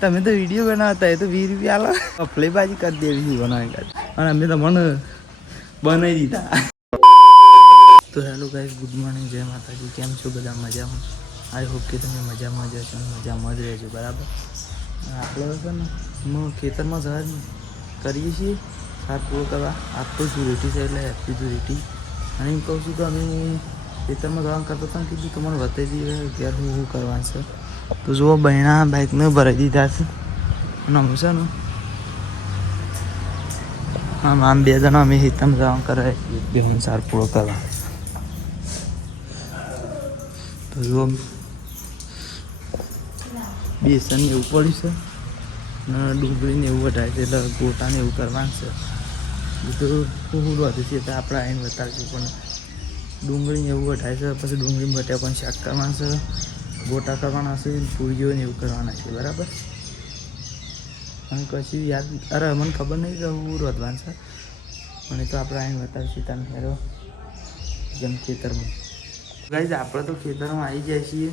તમે તો વિડીયો બનાવતા એ તો 20 રૂપિયા આલો અફલેબાજી કરી દેવી બનાવી કાઢી અને અમે તો મને બનાવી દીધા. તો હેલો ગાઈસ, ગુડ મોર્નિંગ, જય માતાજી. કેમ છો બધા? મજામાં? આઈ હોપ કે તમે મજામાં જ હશો, મજામાં જ રહેજો. બરાબર. આપણે છે ને હું ખેતરમાં સહજ કરીએ છીએ સાર પૂરો કરવા. આજ તો ધૂળેટી છે એટલે હેપી ધૂળેટી. અને એમ કહું છું કે અમે ખેતરમાં જવાનું કરતા હતા ને કીધું તમારે બતાવી દઈએ ઘેર હું કરવાનું છે. તો જુઓ બહેણા બાઇકને ભરાઈ દીધા છે અને અમે છે ને આમ બે જણા અમે ખેતરમાં જવાનું કરે બે હું સાર પૂરો કરવા. તો જુઓ બેસન એવું પડ્યું છે અને ડુંગળીને એવું વટાય છે એટલે ગોટાને એવું કરવાનું છે. બધું ફૂલ વધુ છે તો આપણે આવીને બતાવીશું. પણ ડુંગળીને એવું વટાય છે, પછી ડુંગળી બટ્યા પણ શાક કરવાનું છે, ગોટા કરવાના છે, પૂરીઓ ને એવું કરવાના છે. બરાબર. અને કશું યાદ અરે મને ખબર નહીં કે હું રોધવાનું છે, પણ એ તો આપણે આવીને બતાવીશું તમે હેરો જેમ ખેતરમાં. ગાઈઝ આપણે તો ખેતરમાં આવી જાય છીએ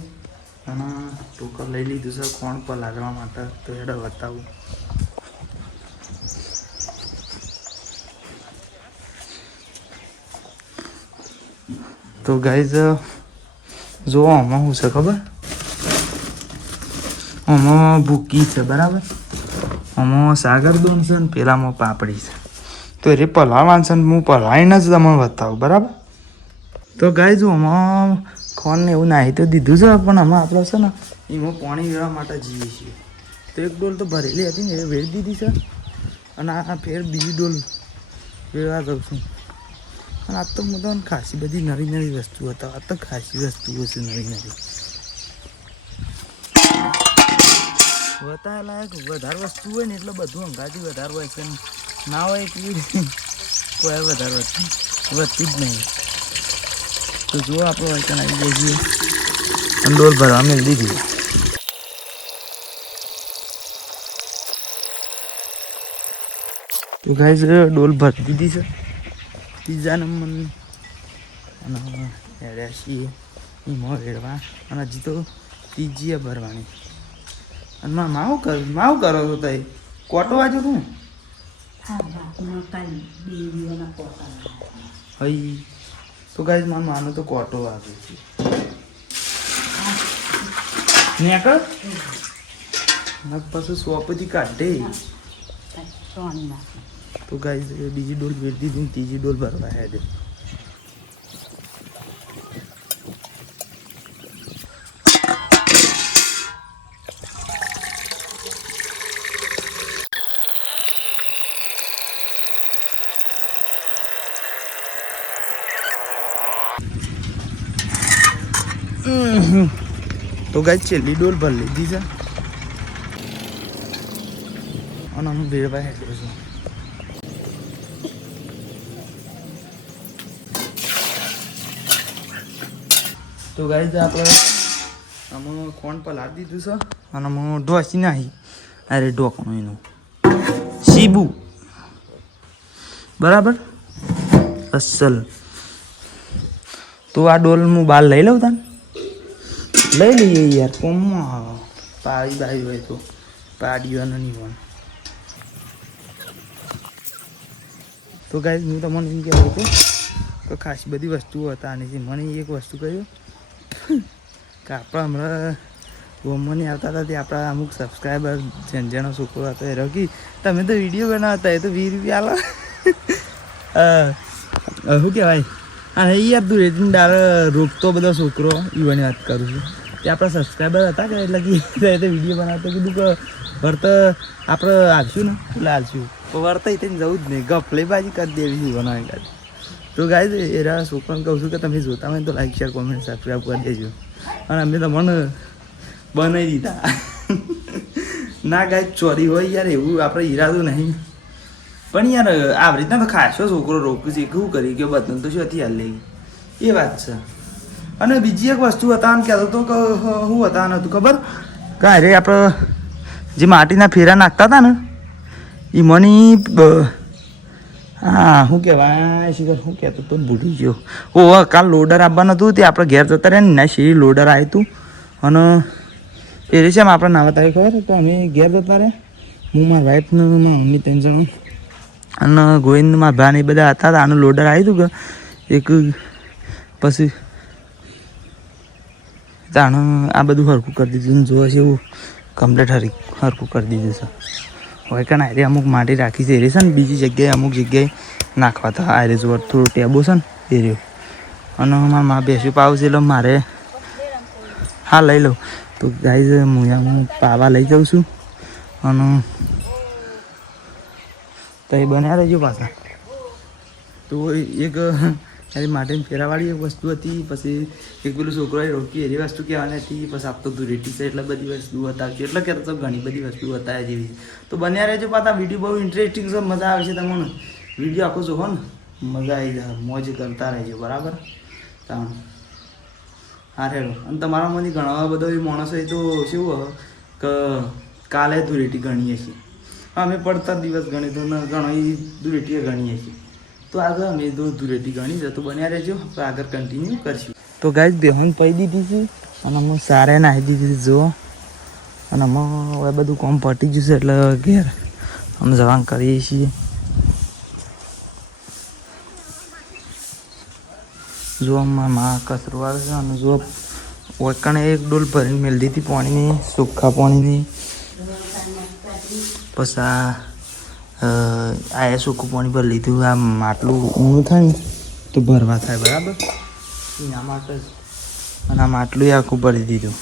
અને ટોકર લઈ લીધું છે કોણ પર લાગવા માટે. તો હેડો બતાવું. તો ગાઈઝ જો આમાં શું છે ખબર? આમાં ભૂકી છે. બરાબર. આમાં સાગરદોન છે ને પેલામાં પાપડી છે. તો એ પલાળવાનું છે ને હું પલાળીને જ તમને બતાવું. બરાબર. તો ગાઈઝ આમાં ખોન એવું નાહી તો દીધું છે, પણ આમાં આપણે છે ને એમાં પાણી વેળવા માટે જઈએ છીએ. તો એક ડોલ તો ભરેલી હતી ને એ વેળી દીધી છે અને આ ફેર બીજી ડોલ વેળવા દઉં છું. અને આ તો મોટો ખાસી બધી નવી નવી વસ્તુઓ હતા. આ તો ખાસી વસ્તુઓ છે નવી નવી. બતાવ્યા લાયક વધારે વસ્તુ હોય ને એટલે બધું અંગાથી વધારે હોય છે, ના હોય એટલી કોઈ વધારે વધતી જ નહીં. તો જુઓ આપણે વચન આવી જાય છીએ અને ડોલ ભરવા મેળ દીધી. તો ગાઈઝ ડોલ ભરી દીધી છે ત્રીજા નંબરની અને હેડ્યા છીએ એમાં રેડવા. અને હજી તો ત્રીજી ભરવાની. અને માવું કરો છો તઈ કોટો વાજો શું હઈ? તો ગાઈઝ મારું માનું તો કોટો વાગે છે નેકળ પાછું સ્વપથી કાઢે. તો ગાઈઝ બીજી ડોલ ભરી દીધી, ત્રીજી ડોલ ભરવા હેડે. તો ગાઈઝ છેલ્લી ડોલ ભરી લીધી છે અને હું ભેળવા હેડ્યો છું. તો ગાઈઝ આપણે આમાં કોણ પલાળી દીધું છે અને આમાં ઢોસી નાખી. અરે ઢોકણું એનું સીબુ. બરાબર. અસલ. તો આ ડોલ હું બહાર લઈ લઉં તાન લઈ લઈએ યાર. કોમમાં પાડી બાવી હોય તો પાડીઓને નહીં હોય. તો ગાઈઝ હું તમને એમ કહેવું હતું તો ખાસ બધી વસ્તુઓ હતા આની. મને એક વસ્તુ કહ્યું કે આપણા હમણાં ગોમની આવતા હતા તે આપણા અમુક સબસ્ક્રાઈબર જેનો છોકરો હતો એ રકી તમે તો વિડીયો બનાવતા એ તો 20 રૂપિયા આલો શું કહેવાય. અને એ યાર તું રેટિંગ ડાળ રોકતો બધો છોકરો ઈવાની વાત કરું છું. તે આપણા સબસ્ક્રાઈબર હતા કે એટલે કે વિડીયો બનાવતો કીધું કે વર્ત આપણે આવશું ને એટલે આવશું તો વર્ત એ જવું જ નહીં ગફલેબાજી કરી દેવી બનાવી કાઢી. તો ગાઈઝ એરા છોકરાને કહું છું કે તમે જોતા હોય તો લાઈક શેર કોમેન્ટ સબસ્ક્રાઈબ કરી દેજો. અને અમે તમને બનાવી દીધા. ના ગાઈઝ ચોરી હોય યાર એવું આપણે ઈરાદું નહીં, પણ યાર આવી રીતના તો ખાસો છોકરો રોકું છે. શું કરી કે બતન તો શું હતી હાલ લઈ એ વાત છે. અને બીજી એક વસ્તુ હતા ને કહેતો હતો કે શું હતા નહોતું ખબર કે અરે આપણે જે માટીના ફેરા નાખતા હતા ને એ મની હા શું કહેવાય શિખર શું કહેતો તો ભૂલી ગયો. ઓ કાલ લોડર આપવાનું હતું તે આપણે ઘેર જતા રહ્યા ને શી લોડર આવ્યું હતું અને એ રીતે આપણે નાવા તારી ખબર તો અમે ઘેર જતા રહ્યા હું મારા વાઈફને મારા મમ્મી 3 જણ અને ગોવિંદ મારા ભાઈ ને બધા હતા આનું લોડર આવ્યું હતું કે એક પછી તાણ આ બધું હરખું કરી દીધું જોવા છે એવું કમ્પ્લીટ હરખું કરી દીધું છે હવે કાં આરે અમુક માટી રાખી છે એ છે ને બીજી જગ્યાએ અમુક જગ્યાએ નાખવા તો આરે જોવા થોડું ટેબો છે ને એ રહ્યો અને મારા મા બેસ્યું પાવું છે એટલે મારે હા લઈ લઉં તો ગાઈઝ હું પાવા લઈ જાઉં છું અને તો એ બન્યા રહેજો પાછા તો એક મારી માટેની ફેરાવાળી એક વસ્તુ હતી પછી એક પેલું છોકરાએ રોકી એવી વસ્તુ કહેવાની હતી પછી આપતો ધૂળેટી છે એટલે બધી વસ્તુ હતા એટલે કહેતો તો ઘણી બધી વસ્તુ હતા જેવી તો બન્યા રહેજો પાછા વિડીયો બહુ ઇન્ટરેસ્ટિંગ છે મજા આવે છે તમને વિડીયો આખો જોવો ને મજા આવી જાય મોજ કરતા રહેજો બરાબર હા રેડો અને તમારામાંથી ઘણા બધા માણસો એ તો શું કે કાલે ધૂળેટી ગણીએ છીએ અમે પડતા દિવસ ગણીએ તો ઘણા ધૂળેટીએ ગણીએ છીએ તો આગળ અમે ધૂળેટી ગણી છે તો બન્યા રહેજો તો આગળ કન્ટિન્યુ કરશું તો ગાઈઝ બેહન પડી દીધી છે અને અમે સારે નાહી દીધી જો અને અમે હવે બધું કામ પટી ગયું છે એટલે ઘેર અમે જવાનું કરીએ છીએ જો માં કચરો આવે છે અને જો ઓકણે એક ડોલ ભરીને મેળ દીધી પાણીની સુખા પાણીની પછી આ સૂકું પાણી પર લીધું આ માટલું ઊંડું થાય ને તો ભરવા થાય બરાબર એના માટે જ અને આ માટલું આખું ભરી દીધું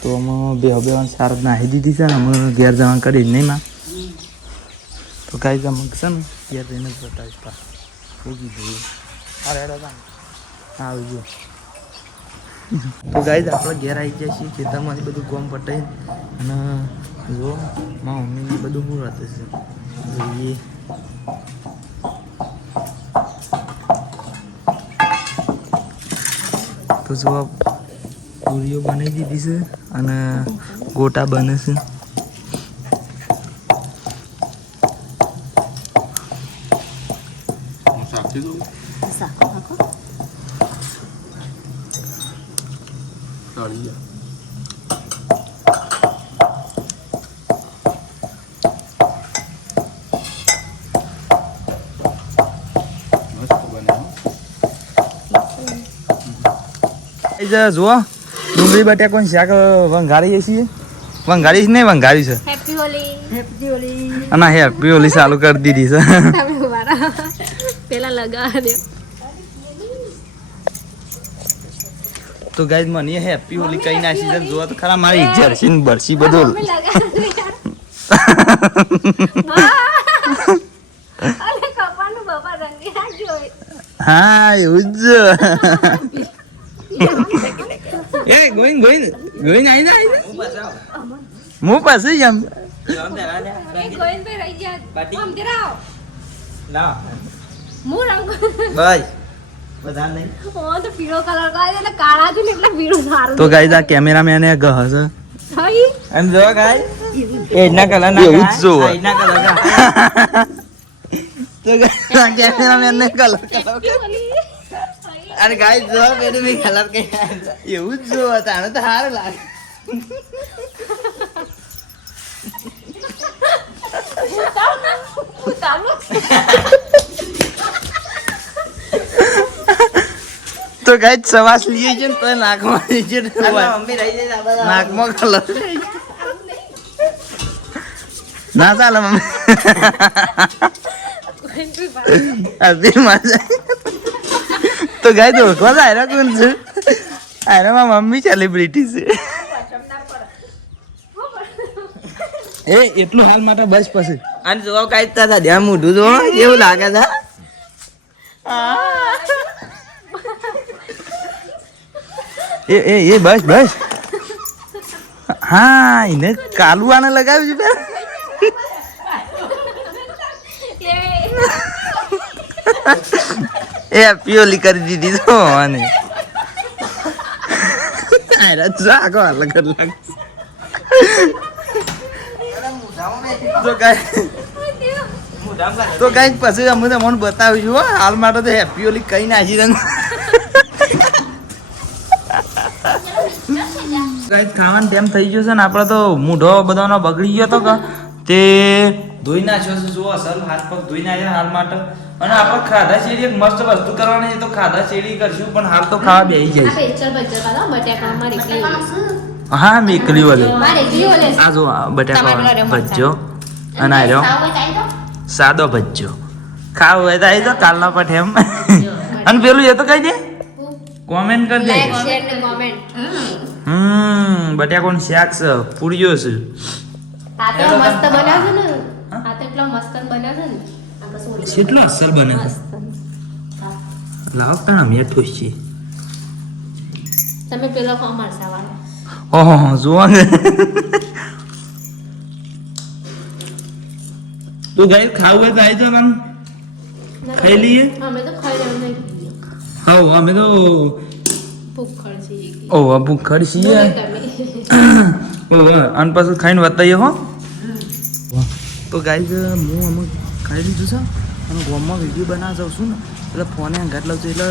તો અમે બે સાર નાહી દીધી છે ને અમે ઘેર જવાનું કરી નહીં માં તો કાંઈ અમે છે ને ઘેર જઈને જ બતાવીશ પા ઉગી જોઈએ આવજો તો ગાઈઝ આપણે ઘેર આવી ગયા છીએ ખેતરમાંથી બધું ગોમ પટાઈ અને જો મારા મમ્મીને બધું શું રાતે છે જોઈએ તો જો પૂરીઓ બનાવી દીધી છે અને ગોટા બને છે જો ડુંગળી બટાકાનું શાક વંગાડીએ છીએ વંગાડી જ નહીં વંગાડી છે અને હેપી હોલી ચાલુ કરી દીધી છે પેલા લગાવા દે તો ગાઈઝ મને હેપી હોલી કઈ નાખી છે જોવા તો ખરા મારી જર્સી ને બરસી બધું હા એવું જ એ ગોઈન આઈ ના હું પાસે જ આમ તો ગાઈ દા કેમેરામેન એ ગહ છે એમ જો ગાઈ એના કલર ના એવું જ જો એના કલર તો ગાઈ કેમેરામેન ને કલર અને ગાઈ જો મેરે મે કલર કે એવું જ જો તાણે તો હારું લાગે તો ગાઈ સવાસ લીએ છે તો નાકમાં છે મમ્મી રહી જાય નાકમાં કલર ના ચાલે મમ્મી અભી મજા તો ગાઈ તો કોણ આયરા કોણ છે આયરા માં મમ્મી સેલિબ્રિટી છે એ એટલું હાલ માટે બસ પછી અને જો કાઈ તા ધ્યાન મોઢું જો એવું લાગે છે એ બસ બસ હા એને કાલુ આને લગાવ્યું છે એ પ્યોલી કરી દીધી તો અને આયરા જાગો અલગ અલગ તો કઈ પછી અમે તમને બતાવીશું હાલ માટે તો હેપી ઓલી કઈ નાખી દે ગાઈસ ખાવાનું ટાઈમ થઈ ગયો છે ને આપણે તો મૂઢો બધાનો બગડી ગયો તો કે તે ધોઈ નાખ્યો છે જો અસલ હાથ પગ ધોઈ નાખ્યા હાલ માટે અને આપણે ખાધા શેરી એક મસ્ત વસ્તુ કરવાની છે તો ખાધા શેરી કરશું પણ હાલ તો ખાવા બેસી જાય છે. હા મેકલી ઓલે આ જો બટાકા ભજ્જો અને આ રહ્યો સાદો ભજ્જો ખાવ હોય તો આવી જાઓ કાલના પઠ એમ અને પેલું એ તો કહી દે કોમેન્ટ કરી દે બટાકાનું શાક છે પૂરીઓ છે કેટલો અસર બને છે લાવ તાણા મીઠું છે તમે પેલો કોમર્સા વાળો ઓહો જોવા ને તો ગાઈસ ખાવું હોય તો આવી જાઓ કામ ખાઈ લઈએ અમે તો ખાઈ લેવું નહીં હા અમે તો ભૂખડ છીએ ભૂખડ છીએ અને પાછું ખાઈને બતાવીએ હો તો ગાઈસ હું અમે ખાઈ લીધું છે અને ગોમમાં વિડીયો બનાવવા જાઉં છું ને એટલે ફોને અંગાટ લાવું છું એટલે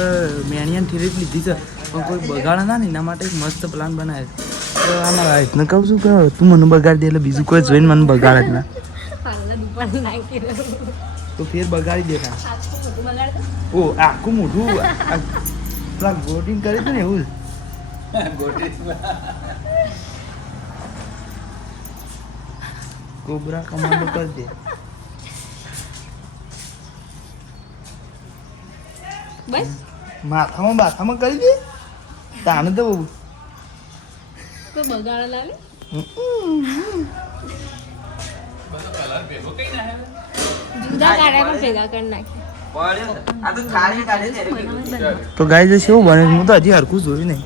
મેણિયાને ઠેરી લીધી છે પણ કોઈ બગાડે ના ને એના માટે એક મસ્ત પ્લાન બનાવે તો આમાં રીતને કહું છું કે તું મને બગાડી દે એટલે બીજું કોઈ જોઈને મને બગાડે જ ના તો ફેર બગાડી દે ઓ આખું મોઢું પેલા ગોટિંગ કરી હતું ને એવું કોબરા કમાન્ડો કરી દે બસ માથામાં કરી દે તાને તો બહુ તો બગાડ લાવે જુદા કાઢામાં ભેગા કરી નાખે તો ગાય જે કેવું બને હું તો હજી હરખું જોયું નહીં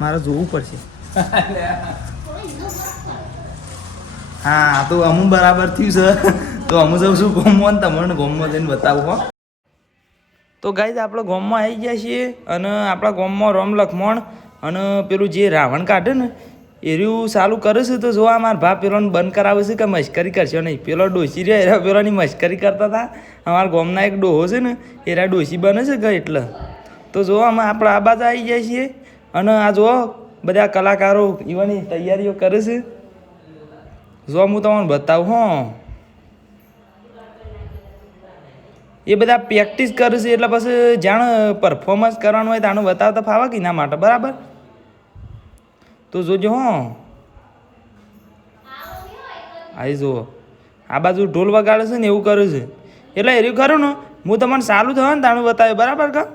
મારે જોવું પડશે હા તો અમુક બરાબર થયું છે તો અમુક જઉં છું ગોમમાં ને તમને ગોમમાં જઈને બતાવું હો તો ગાઈઝ આપણે ગોમમાં આવી ગયા છીએ અને આપણા ગોમમાં રામ લક્ષ્મણ અને પેલું જે રાવણ કાઢે ને એ રહ્યું ચાલુ કરે છે તો જોવા મારા ભા પેલોને બંધ કરાવે છે કે મશ્કરી કરશો નહીં પેલો ડોસી રહ્યા એરા પેલોની મશ્કરી કરતા હતા અમારા ગામના એક ડોહો છે ને એરા ડોસી બને છે કે એટલે તો જોવા અમે આપણે આ બાજુ આવી ગયા છીએ અને આ જુઓ બધા કલાકારો એવાની તૈયારીઓ કરે છે જો હું તમને બતાવું હો એ બધા પ્રેક્ટિસ કરે છે એટલે પછી જાણ પરફોર્મન્સ કરવાનું હોય તો આનું બતાવતા ફાવે કે એના માટે બરાબર તો જોજો હો આવી જુઓ આ બાજુ ઢોલ વગાડે છે ને એવું કરે છે એટલે એવું ખરું ને હું તમને સારું થયો ને તાણું બતાવે બરાબર કા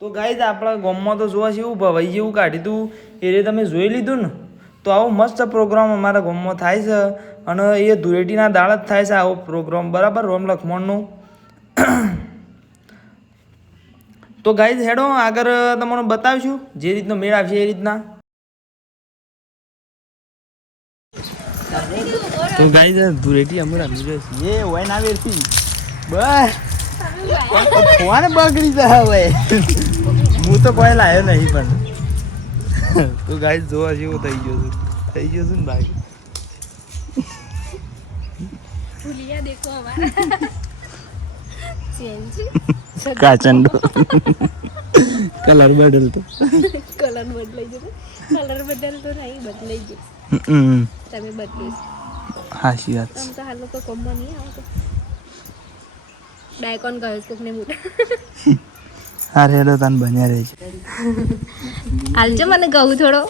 તો ગાઈઝ આપણા ગામમાં તો જોવા જેવું ભવાઈ જેવું કાઢ્યું હતું એ રીતે તમે જોઈ લીધું ને તો આવો મસ્ત પ્રોગ્રામ અમારા ગામમાં થાય છે અને એ ધૂળેટીના દાળ જ થાય છે આવો પ્રોગ્રામ બરાબર રામ લક્ષ્મણનું તો ગાઈઝ હેડો આગળ તમને બતાવશું જે રીતનો મેળ આવશે એ રીતના. તો ગાઈઝ ધૂળેટી અમે રમી રહ્યો છીએ એ હોય ના વેરથી બસ ફોન બગડી જાય હવે હું તો કોઈ લાવ્યો નહીં પણ તો ગાઈઝ જોવા જેવું થઈ ગયો છે ને ભાઈ ભૂલિયા દેખો હમારા ચેન્જ કાચંડો કલર બદલતો કલર બદલાઈ જતો કલર બદલતો નહીં બદલાઈ જતો તમે બદલી હાશી વાત આમ તો હાલ તો કોમ્બો નહીં આવતો ડાયકોન કહે કોકને મોટા હા રેડો તને બન્યા રહે છે હાલજો મને કહું થોડો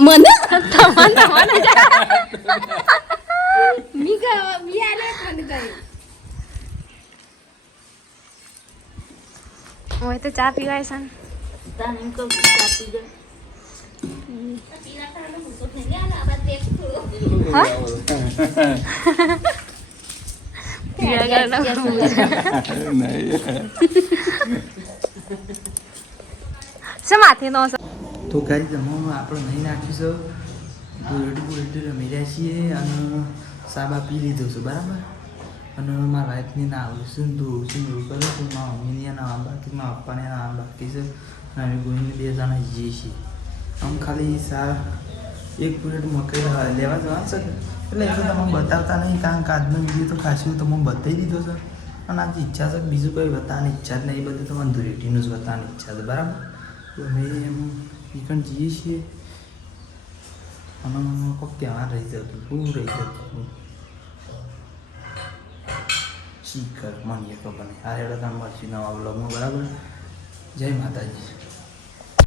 મને તમને મી આલે મને કહી ઓય તો ચા પીવાય છે માથે નો તો ગાઈઝ જમવામાં આપણે નહીં નાખીશું ધૂળેટી રમી રહ્યા છીએ અને સાબા પી લીધો છે બરાબર અને મારા વાઈફની ના આવું છું ધોવું છું એવું કરું છું મારા મમ્મીની ના બાકી મારા પપ્પાને ના બાકી છે અને અમે ગોઈને 2 જણા જઈએ છીએ આમ ખાલી એક પ્લેટ મકાઈ લેવા જવાનું છે એટલે એ તો તમે બતાવતા નહીં કારણ કે આજનો વિડીયો તો ખાસી તો મને બતાવી દીધો છે અને આજે ઈચ્છા છે બીજું કોઈ બતાવવાની ઈચ્છા જ નહીં એ બધું તમારે ધૂળેટીનું જ બતાવવાની ઈચ્છા છે બરાબર તો અમે એમ ઈકણ જઈએ છીએ અને કોઈક ત્યાં રહી જતું શું રહી જતું શીખર મને ખબર નહીં આ રેડો તમે મળશું નવા બ્લોગમાં બરાબર જય માતાજી.